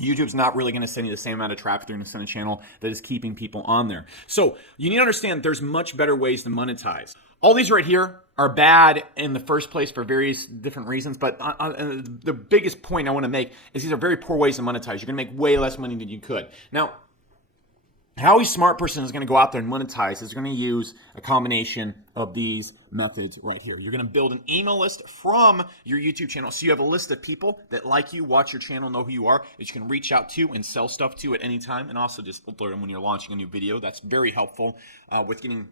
YouTube's not really going to send you the same amount of traffic they're going to send a channel that is keeping people on there. So you need to understand there's much better ways to monetize. All these right here are bad in the first place for various different reasons, but the biggest point I want to make is these are very poor ways to monetize. You're going to make way less money than you could. Now, how a smart person is going to go out there and monetize is going to use a combination of these methods right here. You're going to build an email list from your YouTube channel. So you have a list of people that like you, watch your channel, know who you are, that you can reach out to and sell stuff to at any time. And also just alert them when you're launching a new video. That's very helpful with getting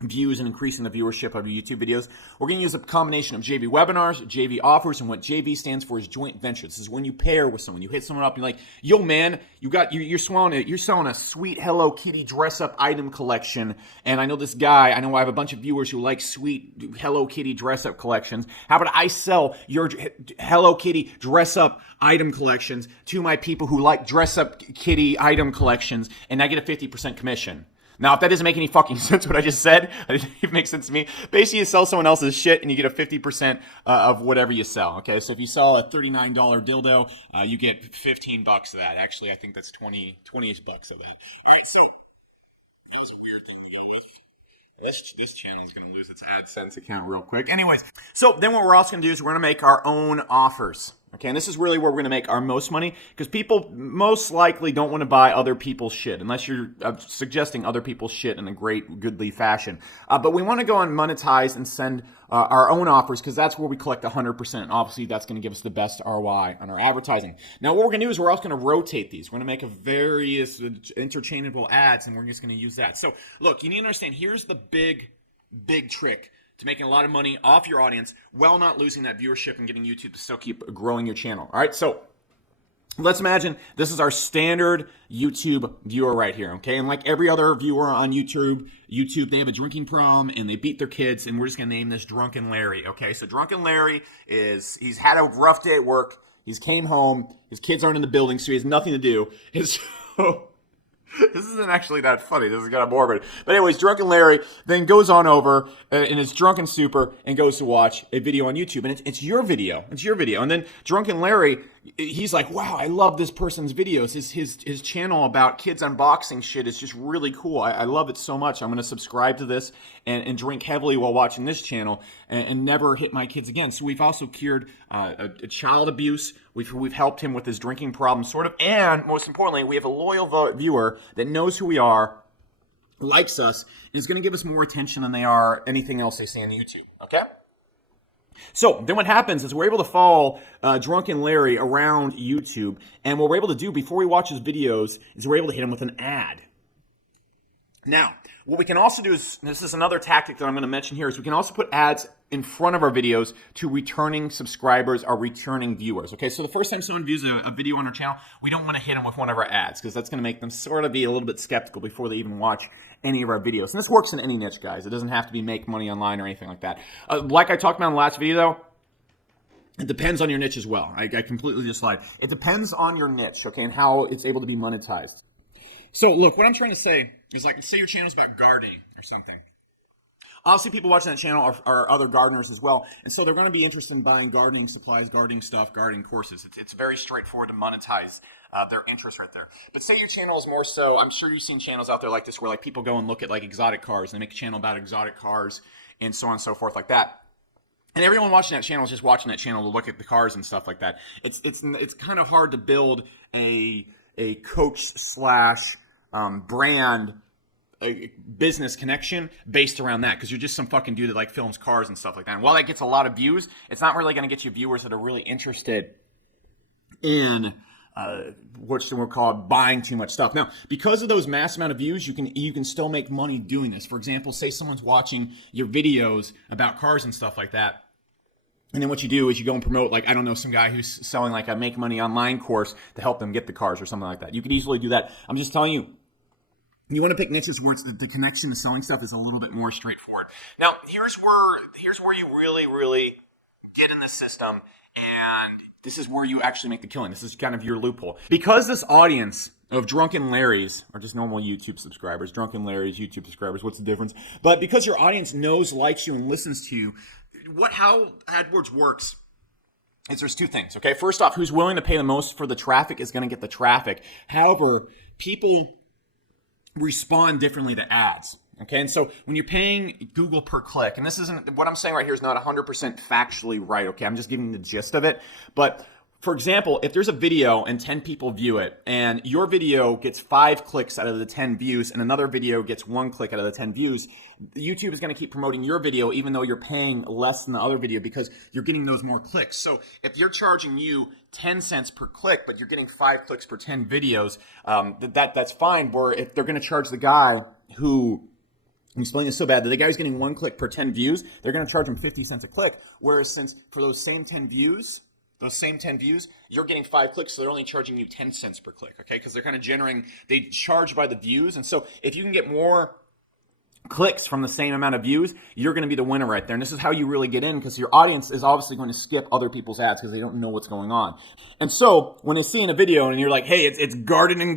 views and increasing the viewership of your YouTube videos. We're going to use a combination of JV webinars, JV offers, and what JV stands for is joint venture. This is when you pair with someone. You hit someone up and you're like, yo man, you're selling a sweet Hello Kitty dress up item collection, and I know this guy, I have a bunch of viewers who like sweet Hello Kitty dress up collections. How about I sell your Hello Kitty dress up item collections to my people who like dress up kitty item collections, and I get a 50% commission. Now, if that doesn't make any fucking sense, what I just said, it makes sense to me. Basically, you sell someone else's shit and you get a 50% of whatever you sell, okay? So if you sell a $39 dildo, you get $15 of that. Actually, I think that's 20-ish bucks of that. All right, so that was a weird thing to go with. This channel is going to lose its AdSense account real quick. Anyways, so then what we're also going to do is we're going to make our own offers. Okay, and this is really where we're going to make our most money, because people most likely don't want to buy other people's shit, unless you're suggesting other people's shit in a great, goodly fashion. But we want to go and monetize and send our own offers, because that's where we collect 100%. Obviously, that's going to give us the best ROI on our advertising. Now, what we're going to do is we're also going to rotate these. We're going to make a various interchangeable ads, and we're just going to use that. So, look, you need to understand, here's the big trick to making a lot of money off your audience while not losing that viewership and getting YouTube to still keep growing your channel. All right, so let's imagine this is our standard YouTube viewer right here, okay? And like every other viewer on YouTube, they have a drinking problem and they beat their kids, and we're just gonna name this Drunken Larry, okay? So Drunken Larry he's had a rough day at work, he's came home, his kids aren't in the building, so he has nothing to do. And so this isn't actually that funny. This is kind of morbid. But anyways, Drunken Larry then goes on over in his drunken stupor and goes to watch a video on YouTube. And it's your video. It's your video. And then Drunken Larry, he's like, wow, I love this person's videos. His channel about kids unboxing shit is just really cool. I love it so much. I'm going to subscribe to this and drink heavily while watching this channel and never hit my kids again. So we've also cured a child abuse. We've helped him with his drinking problem, sort of. And most importantly, we have a loyal viewer that knows who we are, likes us, and is going to give us more attention than they are anything else they see on YouTube. Okay? So then what happens is we're able to follow Drunken Larry around YouTube, and what we're able to do before we watch his videos is we're able to hit him with an ad. Now, What we can also do is, this is another tactic that I'm going to mention here, is we can also put ads in front of our videos to returning subscribers or returning viewers. Okay, so the first time someone views a video on our channel, we don't want to hit them with one of our ads because that's going to make them sort of be a little bit skeptical before they even watch any of our videos. And this works in any niche, guys. It doesn't have to be make money online or anything like that. Like I talked about in the last video, though, it depends on your niche as well. I completely just lied. It depends on your niche, okay, and how it's able to be monetized. So, look, what I'm trying to say is, like, say your channel's about gardening or something. Obviously, people watching that channel are other gardeners as well, and so they're going to be interested in buying gardening supplies, gardening stuff, gardening courses. It's very straightforward to monetize their interest right there. But say your channel is more so, I'm sure you've seen channels out there like this where, like, people go and look at, like, exotic cars, and they make a channel about exotic cars and so on and so forth like that. And everyone watching that channel is just watching that channel to look at the cars and stuff like that. It's kind of hard to build a coach slash brand business connection based around that, because you're just some fucking dude that like films cars and stuff like that. And while that gets a lot of views, it's not really going to get you viewers that are really interested in what we're called buying too much stuff. Now, because of those mass amount of views, you can still make money doing this. For example, say someone's watching your videos about cars and stuff like that. And then what you do is you go and promote, like, I don't know, some guy who's selling like a make money online course to help them get the cars or something like that. You could easily do that. I'm just telling you, you want to pick niches where the connection to selling stuff is a little bit more straightforward. Now, here's where you really get in the system, and this is where you actually make the killing. This is kind of your loophole. Because this audience of Drunken Larrys, or just normal YouTube subscribers, Drunken Larrys, YouTube subscribers, what's the difference? But because your audience knows, likes you, and listens to you, how AdWords works is there's two things, okay? First off, who's willing to pay the most for the traffic is going to get the traffic. However, people respond differently to ads, okay? And so when you're paying Google per click, and this isn't, what I'm saying right here is not 100% factually right, okay? I'm just giving you the gist of it. But for example, if there's a video and 10 people view it, and your video gets 5 clicks out of the 10 views, and another video gets 1 click out of the 10 views, YouTube is going to keep promoting your video even though you're paying less than the other video because you're getting those more clicks. So if you're charging you 10 cents per click, but you're getting 5 clicks per 10 videos, that's fine. Where if they're going to charge the guy who, I'm explaining this so bad, that the guy's getting 1 click per 10 views, they're going to charge him 50 cents a click. Whereas since for those same 10 views, you're getting 5 clicks, so they're only charging you 10 cents per click, okay? Because they're kind of generating, they charge by the views. And so if you can get more clicks from the same amount of views, you're going to be the winner right there. And this is how you really get in, because your audience is obviously going to skip other people's ads because they don't know what's going on. And so when they see in a video and you're like, hey, it's gardening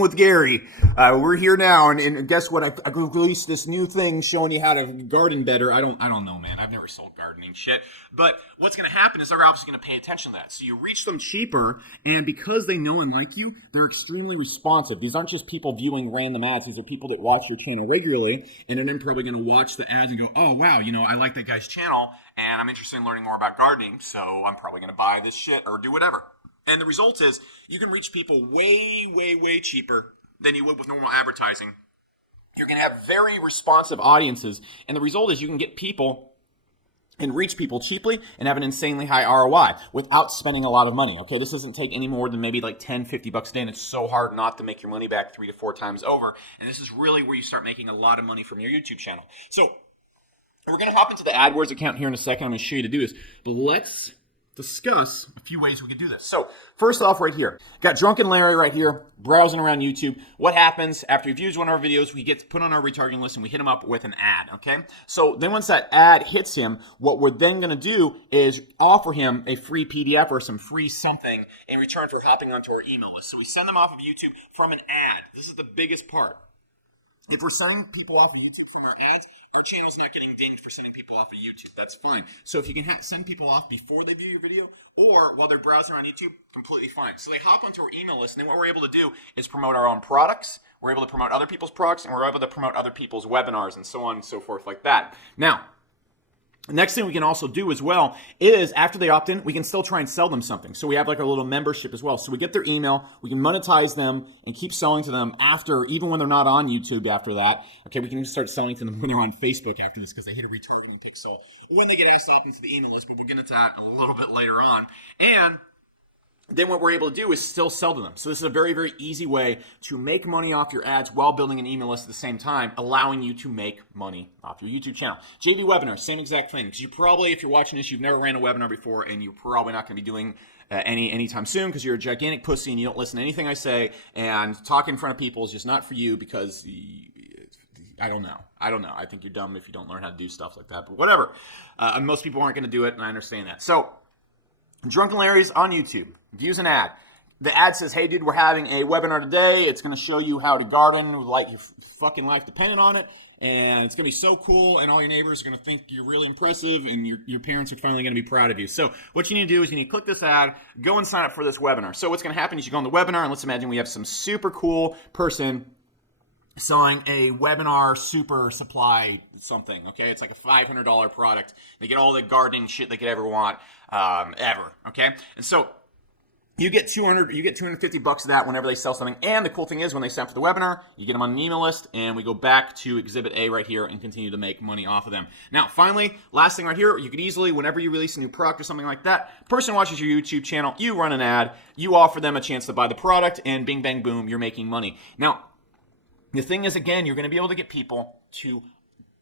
with Gary. We're here now, and guess what? I released this new thing showing you how to garden better. I don't know, man. I've never sold gardening shit. But what's going to happen is they're obviously going to pay attention to that. So you reach them cheaper, and because they know and like you, they're extremely responsive. These aren't just people viewing random ads. These are people that watch your channel regularly, and then they're probably going to watch the ads and go, oh, wow, I like that guy's channel, and I'm interested in learning more about gardening, so I'm probably going to buy this shit or do whatever. And the result is you can reach people way cheaper than you would with normal advertising. You're going to have very responsive audiences, and the result is you can get people and reach people cheaply and have an insanely high ROI without spending a lot of money, okay? This doesn't take any more than maybe like 10, 50 bucks a day, and it's so hard not to make your money back 3 to 4 times over, and this is really where you start making a lot of money from your YouTube channel. So we're going to hop into the AdWords account here in a second. I'm going to show you to do this, but let's discuss a few ways we could do this. So first off, right here, got Drunken Larry right here, browsing around YouTube. What happens after he views one of our videos, we get put on our retargeting list and we hit him up with an ad, okay? So then once that ad hits him, what we're then gonna do is offer him a free PDF or some free something in return for hopping onto our email list. So we send them off of YouTube from an ad. This is the biggest part. If we're sending people off of YouTube from our ads, our channel's not getting dinged for sending people off of YouTube. That's fine. So if you can send people off before they view your video or while they're browsing on YouTube, completely fine. So they hop onto our email list, and then what we're able to do is promote our own products. We're able to promote other people's products, and we're able to promote other people's webinars and so on and so forth like that. Now, the next thing we can also do as well is after they opt in, we can still try and sell them something. So we have like a little membership as well. So we get their email, we can monetize them and keep selling to them after, even when they're not on YouTube after that. Okay, we can even start selling to them when they're on Facebook after this because they hit a retargeting pixel when they get asked to opt into the email list, but we'll get into that a little bit later on. And then what we're able to do is still sell to them. So this is a very, very easy way to make money off your ads while building an email list at the same time, allowing you to make money off your YouTube channel. JV webinars, same exact thing. Because you probably, if you're watching this, you've never ran a webinar before, and you're probably not going to be doing anytime soon because you're a gigantic pussy and you don't listen to anything I say, and talking in front of people is just not for you because I don't know. I think you're dumb if you don't learn how to do stuff like that, but whatever. Most people aren't going to do it, and I understand that. So, Drunken Larry's on YouTube. Views an ad. The ad says, hey, dude, we're having a webinar today. It's going to show you how to garden with like your fucking life dependent on it. And it's going to be so cool, and all your neighbors are going to think you're really impressive, and your parents are finally going to be proud of you. So what you need to do is you need to click this ad, go and sign up for this webinar. So what's going to happen is you go on the webinar, and let's imagine we have some super cool person selling a webinar super supply something, okay? It's like a $500 product. They get all the gardening shit they could ever want, ever, okay? And so you get $250 of that whenever they sell something. And the cool thing is when they sign up for the webinar, you get them on an email list, and we go back to Exhibit A right here and continue to make money off of them. Now, finally, last thing right here, you could easily, whenever you release a new product or something like that, person watches your YouTube channel, you run an ad, you offer them a chance to buy the product, and bing, bang, boom, you're making money. Now, the thing is, again, you're going to be able to get people to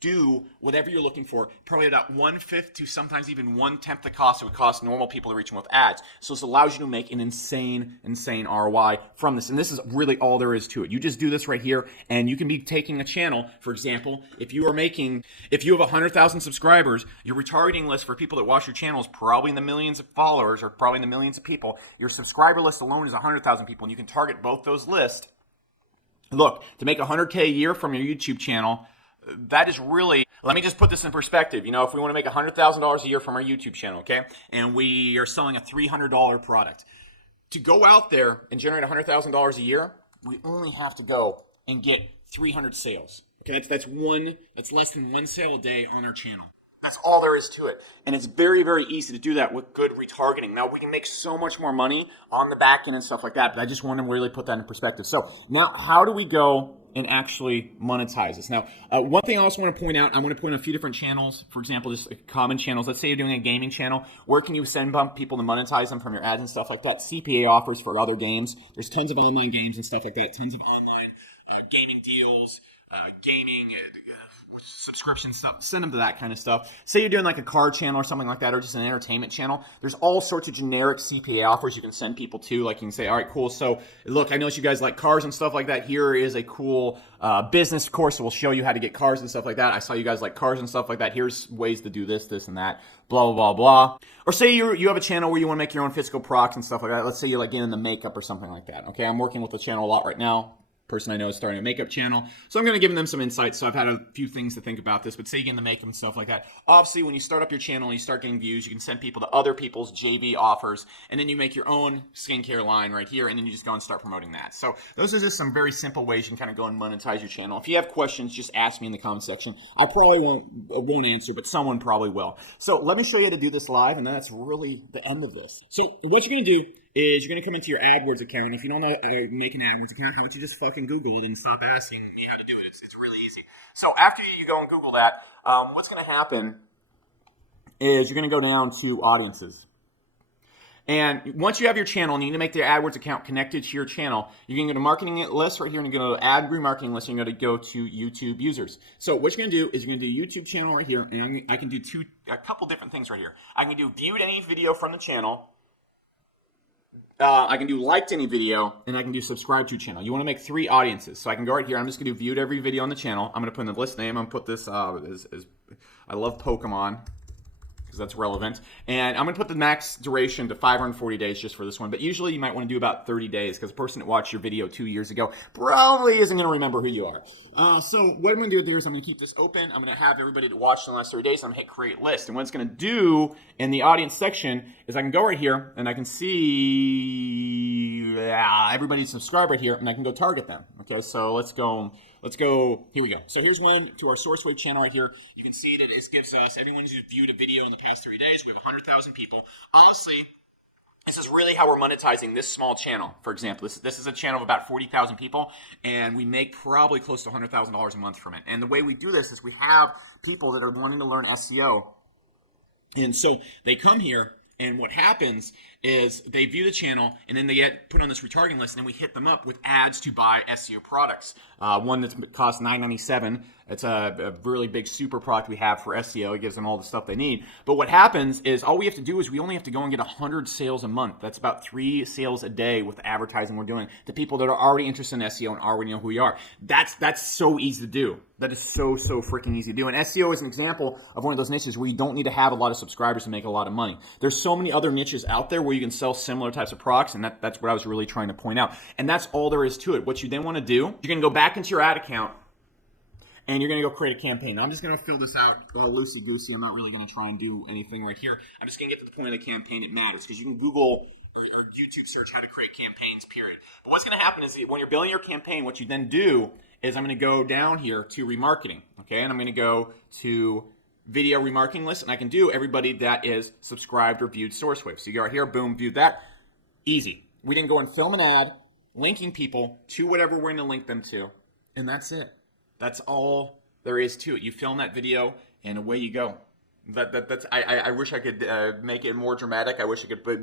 do whatever you're looking for, probably about 1/5 to sometimes even 1/10 the cost it would cost normal people to reach them with ads. So this allows you to make an insane ROI from this. And this is really all there is to it. You just do this right here, and you can be taking a channel, for example, if you have 100,000 subscribers, your retargeting list for people that watch your channel is probably in the millions of followers or probably in the millions of people. Your subscriber list alone is 100,000 people, and you can target both those lists. Look, to make $100K a year from your YouTube channel, that is really, let me just put this in perspective. You know, if we want to make $100,000 a year from our YouTube channel, okay, and we are selling a $300 product, to go out there and generate $100,000 a year, we only have to go and get 300 sales. Okay, that's less than one sale a day on our channel. That's all there is to it. And it's very, very easy to do that with good retargeting. Now, we can make so much more money on the back end and stuff like that, but I just want to really put that in perspective. So now, how do we go and actually monetize this? Now, one thing I also want to point out, I want to point out a few different channels. For example, just common channels. Let's say you're doing a gaming channel. Where can you send people to monetize them from your ads and stuff like that? CPA offers for other games. There's tons of online games and stuff like that. Tons of online gaming deals, gaming subscription stuff. Send them to that kind of stuff. Say you're doing like a car channel or something like that, or just an entertainment channel. There's all sorts of generic CPA offers you can send people to. Like you can say, all right, cool. So look, I know you guys like cars and stuff like that. Here is a cool business course that will show you how to get cars and stuff like that. I saw you guys like cars and stuff like that. Here's ways to do this, this, and that. Blah, blah, blah, blah. Or say you have a channel where you want to make your own physical products and stuff like that. Let's say you like get into makeup or something like that. Okay, I'm working with a channel a lot right now. Person I know is starting a makeup channel, so I'm going to give them some insights. So I've had a few things to think about this, but say you get into makeup and stuff like that. Obviously, when you start up your channel and you start getting views, you can send people to other people's JV offers, and then you make your own skincare line right here, and then you just go and start promoting that. So those are just some very simple ways you can kind of go and monetize your channel. If you have questions, just ask me in the comment section. I probably won't answer, but someone probably will. So let me show you how to do this live, and that's really the end of this. So what you're going to do is you're going to come into your AdWords account. If you don't know how to make an AdWords account, how about you just fucking Google it and stop asking me how to do it. It's really easy. So after you go and Google that, what's going to happen is you're going to go down to audiences. And once you have your channel and you need to make the AdWords account connected to your channel, you're going to go to marketing list right here, and you're going to go to ad remarketing list, and you're going to go to YouTube users. So what you're going to do is you're going to do YouTube channel right here, and I can do a couple different things right here. I can do viewed any video from the channel. I can do liked any video, and I can do subscribe to channel. You want to make 3 audiences. So I can go right here. I'm just going to do viewed every video on the channel. I'm going to put in the list name. I'm going to put this as I love Pokemon, because that's relevant. And I'm going to put the max duration to 540 days just for this one. But usually you might want to do about 30 days, because the person that watched your video 2 years ago probably isn't going to remember who you are. So what I'm going to do is I'm going to keep this open. I'm going to have everybody that watched in the last 30 days. I'm going to hit create list. And what it's going to do in the audience section is I can go right here, and I can see everybody's subscribed right here, and I can go target them. Okay, so let's go. Here we go. So here's one to our SourceWave channel right here. You can see that it gives us everyone who's viewed a video in the past 30 days. We have 100,000 people. Honestly, this is really how we're monetizing this small channel. For example, this is a channel of about 40,000 people, and we make probably close to $100,000 a month from it. And the way we do this is we have people that are wanting to learn SEO. And so they come here, and what happens is they view the channel and then they get put on this retargeting list, and then we hit them up with ads to buy SEO products. One that's cost $9.97. It's a really big super product we have for SEO. It gives them all the stuff they need. But what happens is all we have to do is we only have to go and get 100 sales a month. That's about 3 sales a day with the advertising we're doing to people that are already interested in SEO and already know who we are. That's so easy to do. That is so freaking easy to do. And SEO is an example of one of those niches where you don't need to have a lot of subscribers to make a lot of money. There's so many other niches out there where you can sell similar types of products, and that's what I was really trying to point out. And that's all there is to it. What you then want to do, you're going to go back into your ad account, and you're going to go create a campaign. Now, I'm just going to fill this out loosey-goosey. I'm not really going to try and do anything right here. I'm just going to get to the point of the campaign. It matters because you can Google or YouTube search how to create campaigns, period. But what's going to happen is when you're building your campaign, what you then do is I'm going to go down here to remarketing, okay? And I'm going to go to video remarketing list, and I can do everybody that is subscribed or viewed SourceWave. So you go right here, boom, view that. Easy. We didn't go and film an ad, linking people to whatever we're going to link them to, and that's it. That's all there is to it. You film that video, and away you go. That's. I wish I could make it more dramatic. I wish I could put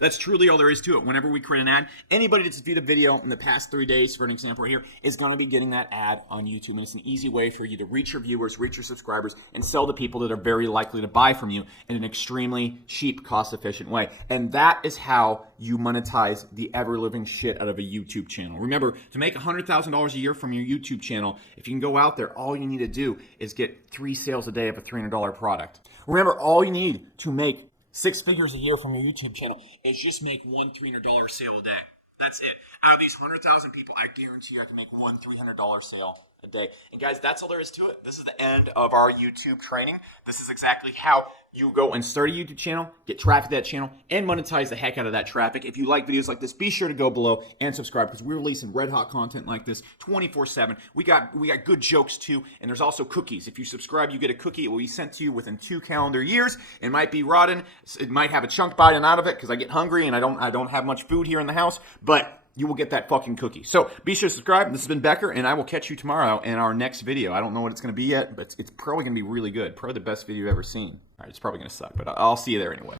That's truly all there is to it. Whenever we create an ad, anybody that's viewed a video in the past 3 days, for an example right here, is going to be getting that ad on YouTube. And it's an easy way for you to reach your viewers, reach your subscribers, and sell to people that are very likely to buy from you in an extremely cheap, cost-efficient way. And that is how you monetize the ever-living shit out of a YouTube channel. Remember, to make $100,000 a year from your YouTube channel, if you can go out there, all you need to do is get 3 sales a day of a $300 product. Remember, all you need to make 6 figures a year from your YouTube channel is just make one $300 sale a day. That's it. Out of these 100,000 people, I guarantee you I can make one $300 sale a day. And guys, that's all there is to it. This is the end of our YouTube training. This is exactly how you go and start a YouTube channel, get traffic to that channel, and monetize the heck out of that traffic. If you like videos like this, be sure to go below and subscribe because we're releasing red hot content like this 24/7. We got good jokes too, and there's also cookies. If you subscribe, you get a cookie. It will be sent to you within 2 calendar years. It might be rotten. It might have a chunk biting out of it because I get hungry and I don't have much food here in the house, but you will get that fucking cookie. So be sure to subscribe. This has been Becker, and I will catch you tomorrow in our next video. I don't know what it's going to be yet, but it's probably going to be really good. Probably the best video you've ever seen. All right, it's probably going to suck, but I'll see you there anyway.